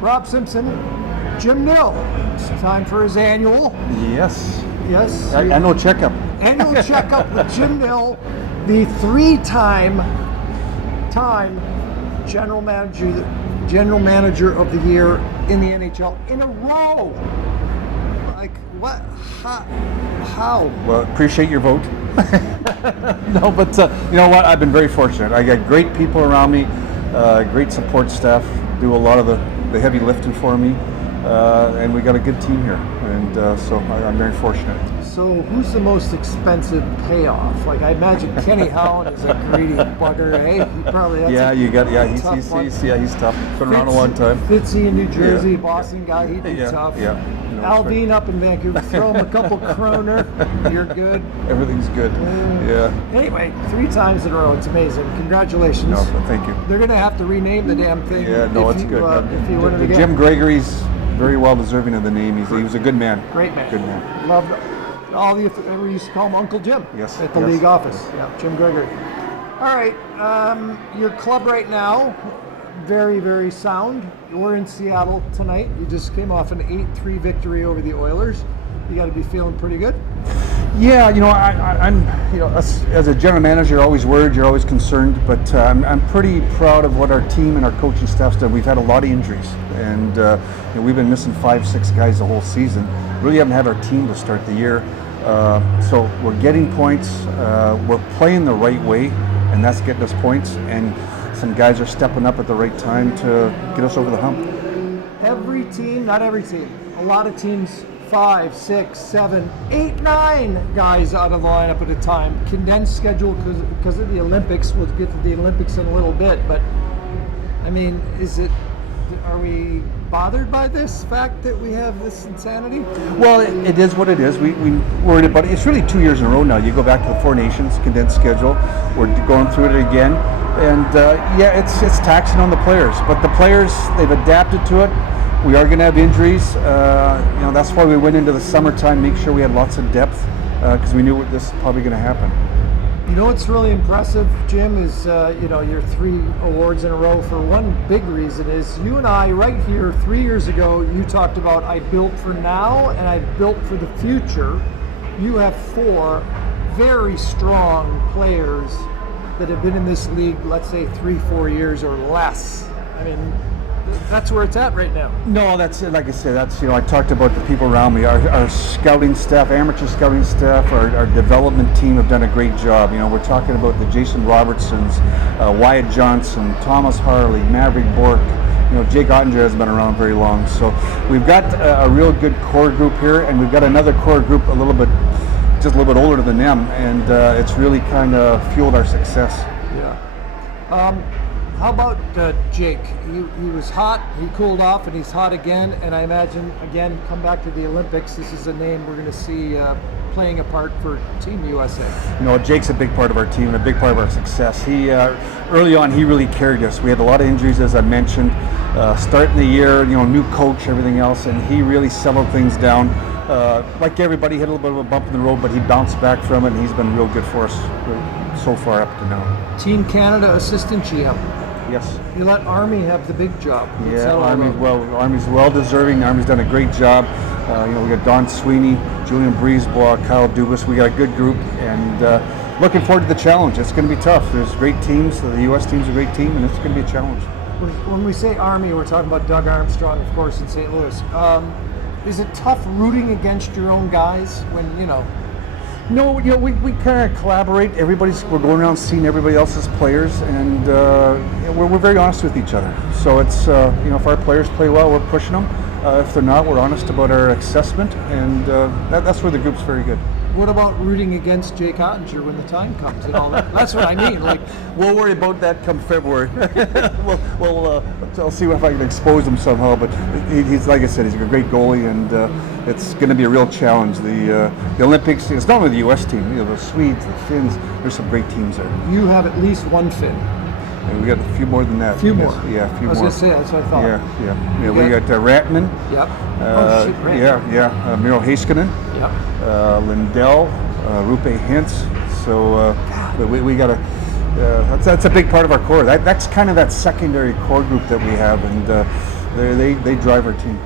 Rob Simpson, Jim Nill. It's time for his annual. Yes. Yes. Annual checkup. Annual checkup with Jim Nill, the three-time general manager of the year in the NHL in a row. Like what? How? Well, appreciate your vote. No, but you know what? I've been very fortunate. I got great people around me, great support staff, do a lot of the heavy lifting for me, and we got a good team here, and so I'm very fortunate. So who's the most expensive payoff? Like I imagine Kenny Howland is a greedy bugger, eh? He probably has he's tough. Been around a long time. Fitzy in New Jersey, Boston guy, he'd be tough. Yeah. Alvin up in Vancouver, throw him a couple kroner, you're good. Everything's good. Yeah. Anyway, 3 times in a row, it's amazing. Congratulations. No, thank you. They're going to have to rename the damn thing. Yeah, no, it's good. If you win it again. Jim Gregory's very well deserving of the name. He was a good man. Great man. Good man. Love all the, we used to call him Uncle Jim. Yes. At the league office. Yeah, Jim Gregory. All right, your club right now, very, very sound. We're in Seattle tonight. You just came off an 8-3 victory over the Oilers. You got to be feeling pretty good. Yeah, I'm as a general manager, you're always worried, you're always concerned, but I'm pretty proud of what our team and our coaching staff's done. We've had a lot of injuries, and we've been missing 5-6 guys the whole season. Really haven't had our team to start the year, so we're getting points. We're playing the right way, and that's getting us points. And some guys are stepping up at the right time to get us over the hump. Every team, not every team, a lot of teams, 5, 6, 7, 8, 9 guys out of the lineup at a time. Condensed schedule because of the Olympics. We'll get to the Olympics in a little bit, but I mean, are we bothered by this fact that we have this insanity? Well, it is what it is. We worried about it. It's really 2 years in a row now. You go back to the Four Nations condensed schedule. We're going through it again, and it's taxing on the players. But the players, they've adapted to it. We are going to have injuries. That's why we went into the summertime, make sure we had lots of depth, because we knew this was probably going to happen. You know what's really impressive, Jim, is your 3 awards in a row. For one big reason is you and I, right here 3 years ago, you talked about I built for now and I built for the future. You have 4 very strong players that have been in this league, let's say 3-4 years or less. I mean, that's where it's at right now. No, that's like I said. That's I talked about the people around me. Our scouting staff, amateur scouting staff, our development team have done a great job. We're talking about the Jason Robertsons, Wyatt Johnson, Thomas Harley, Maverick Bork. Jake Ottinger hasn't been around very long. So we've got a real good core group here, and we've got another core group just a little bit older than them, and it's really kind of fueled our success. Yeah. How about Jake? He was hot, he cooled off, and he's hot again. And I imagine, again, come back to the Olympics, this is a name we're going to see playing a part for Team USA. Jake's a big part of our team and a big part of our success. He early on, he really carried us. We had a lot of injuries, as I mentioned. Starting the year, new coach, everything else, and he really settled things down. Like everybody, he had a little bit of a bump in the road, but he bounced back from it, and he's been real good for us so far up to now. Team Canada assistant GM. Yes. You let Army have the big job. Yeah, Army's well deserving. Army's done a great job. We got Don Sweeney, Julian Brisebois, Kyle Dubas. We got a good group, and looking forward to the challenge. It's going to be tough. There's great teams. The U.S. team's a great team, and it's going to be a challenge. When we say Army, we're talking about Doug Armstrong, of course, in St. Louis. Is it tough rooting against your own guys when No, we kind of collaborate. We're going around seeing everybody else's players, and we're very honest with each other. So it's if our players play well, we're pushing them. If they're not, we're honest about our assessment, and that's where the group's very good. What about rooting against Jake Ottinger when the time comes and all that? That's what I mean. Like, we'll worry about that come February. I'll see if I can expose him somehow. But he's, like I said, he's a great goalie, and it's going to be a real challenge. The Olympics, it's not only the U.S. team. The Swedes, the Finns. There's some great teams there. You have at least one Finn. We got a few more than that. A few more. Yeah, a few more. I was going to say, that's what I thought. Yeah. We got Ratman. Yep. Ratman. Miro Heiskanen. Yep. Lindell, Rupe Hintz. So we got that's a big part of our core. That's kind of that secondary core group that we have, and They drive our team.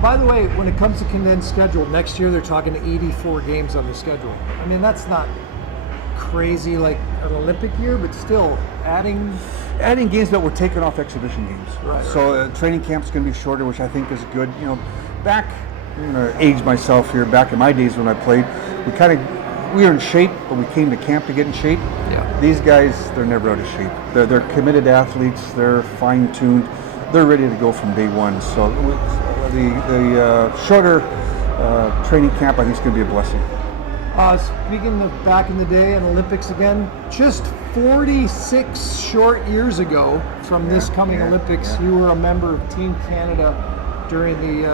By the way, when it comes to condensed schedule, next year they're talking 84 games on the schedule. I mean, that's not crazy like an Olympic year, but still adding games, but we're taking off exhibition games. Right. So training camp's going to be shorter, which I think is good. You know, back, I'm going to age myself here. Back in my days when I played, we were in shape, but we came to camp to get in shape. Yeah. These guys, they're never out of shape. They're committed athletes. They're fine-tuned. They're ready to go from day one. So the shorter training camp, I think, is going to be a blessing. Speaking of back in the day and Olympics again, just 46 short years ago from this coming Olympics, you were a member of Team Canada during the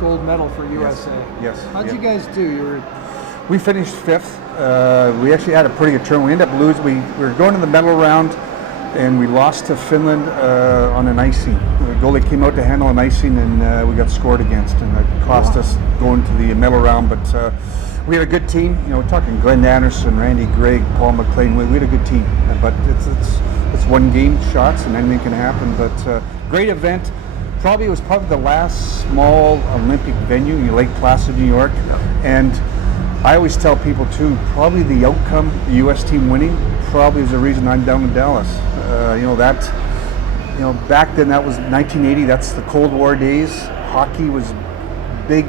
gold medal for USA. Yes. How'd you guys do? We finished 5th. We actually had a pretty good turn. We ended up losing. We were going to the medal round, and we lost to Finland on an icing. The goalie came out to handle an icing, and we got scored against, and that cost us going to the medal round. But we had a good team. You know, we're talking Glenn Anderson, Randy Gregg, Paul McLean. We had a good team. But it's one game shots, and anything can happen. But great event. It was probably the last small Olympic venue in Lake Placid, New York. Yep. And I always tell people too, probably the outcome, the U.S. team winning, probably is the reason I'm down in Dallas. Back then that was 1980. That's the Cold War days. Hockey was big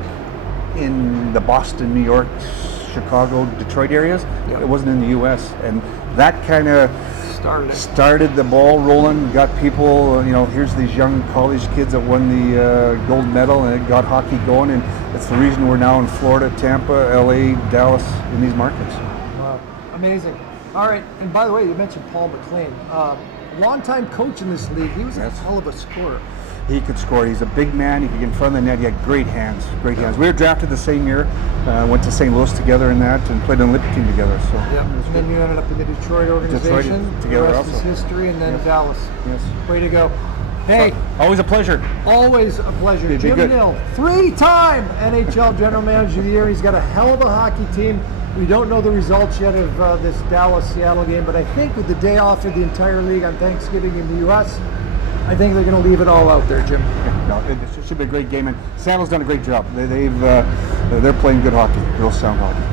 in the Boston, New York, Chicago, Detroit areas. Yep. It wasn't in the U.S. And that kind of started the ball rolling, got people, here's these young college kids that won the gold medal, and it got hockey going, and it's the reason we're now in Florida, Tampa, LA, Dallas, in these markets. Wow, amazing. All right, and by the way, you mentioned Paul McLean. Longtime coach in this league. He was a hell of a scorer. He could score. He's a big man. He could get in front of the net. He had great hands. Great hands. We were drafted the same year. Went to St. Louis together in that, and played an Olympic team together. So. Yep. And then you ended up in the Detroit organization. Detroit together the rest also. is history, and then Dallas. Yes. Way to go. Hey. Always a pleasure. Always a pleasure. Jim Nill, 3-time NHL General Manager of the Year. He's got a hell of a hockey team. We don't know the results yet of this Dallas-Seattle game, but I think with the day off of the entire league on Thanksgiving in the U.S., I think they're going to leave it all out there, Jim. No, it should be a great game, and Seattle's done a great job. They're playing good hockey, real sound hockey.